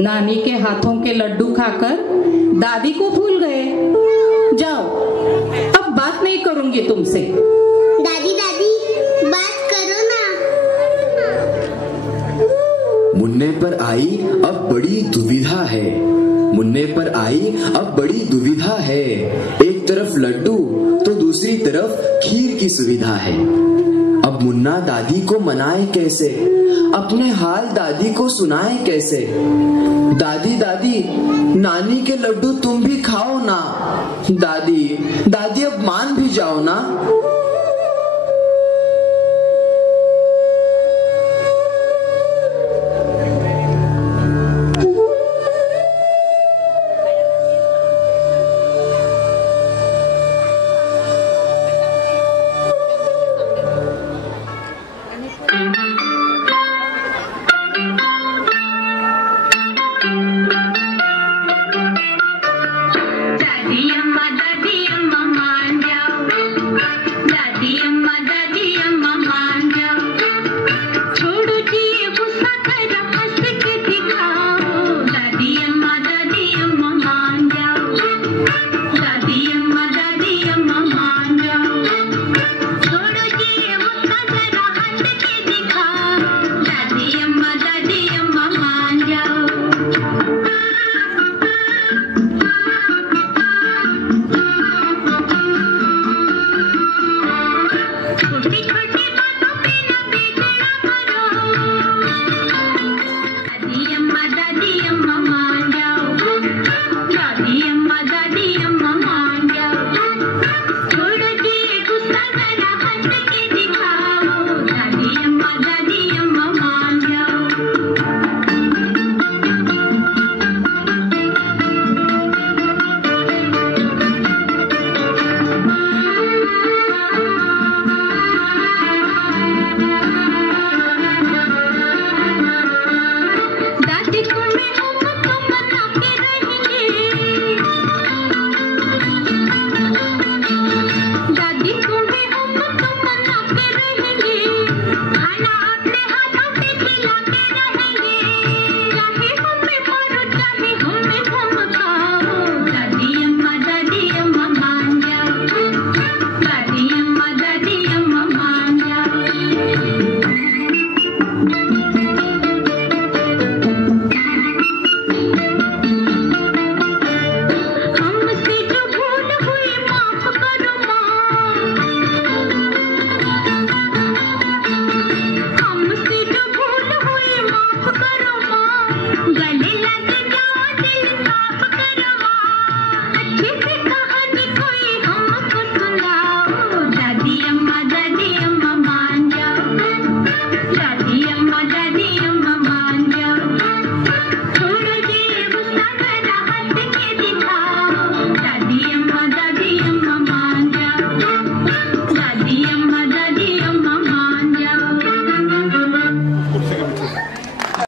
नानी के हाथों के लड्डू खाकर दादी को भूल गए। जाओ, अब बात नहीं करूंगी तुमसे। दादी दादी बात करो ना। मुन्ने पर आई अब बड़ी दुविधा है, मुन्ने पर आई अब बड़ी दुविधा है। एक तरफ लड्डू तो दूसरी तरफ खीर की सुविधा है। अब मुन्ना दादी को मनाए कैसे, अपने हाल दादी को सुनाए कैसे। दादी दादी नानी के लड्डू तुम भी खाओ ना, दादी दादी अब मान भी जाओ ना।